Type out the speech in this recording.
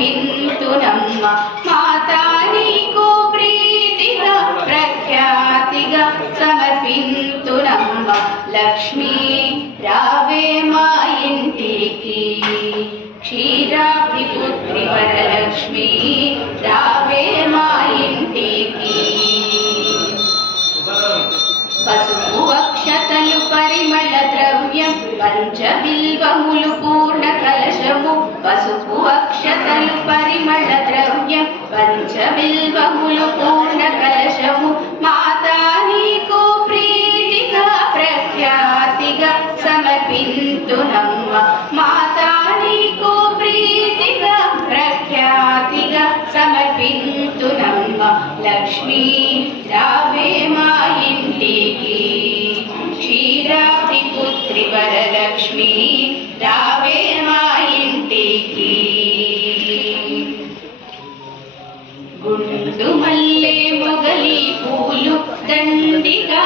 సమర్పింతునమ్మ మాతా నీకు ప్రీతిగా ప్రఖ్యాతిగా సమర్పింతునమ్మ లక్ష్మీ రావే మా ఇంటికి క్షీరాబ్ది పుత్రి వరలక్ష్మి రావే మా ఇంటికి పసుపు అక్షతలు పరిమళ ద్రవ్యం పంచబిల్వములు పూర్ణ కలశము పసుపు అక్షతలు పరిమళ ద్రవ్యం పంచబిల్వములు పూర్ణ కలశము మాతా నీకు ప్రీతిగా ప్రఖ్యాతిగా సమర్పింతునమ్మ మాతా నీకు ప్రీతిగా ప్రఖ్యాతిగా సమర్పింతునమ్మ లక్ష్మీ రావే మా ఇంటికి క్షీరాబ్ది పుత్రి వరలక్ష్మి రావే మా ఇంటికి గుండు మల్లె మొగలి పూలు దండిగా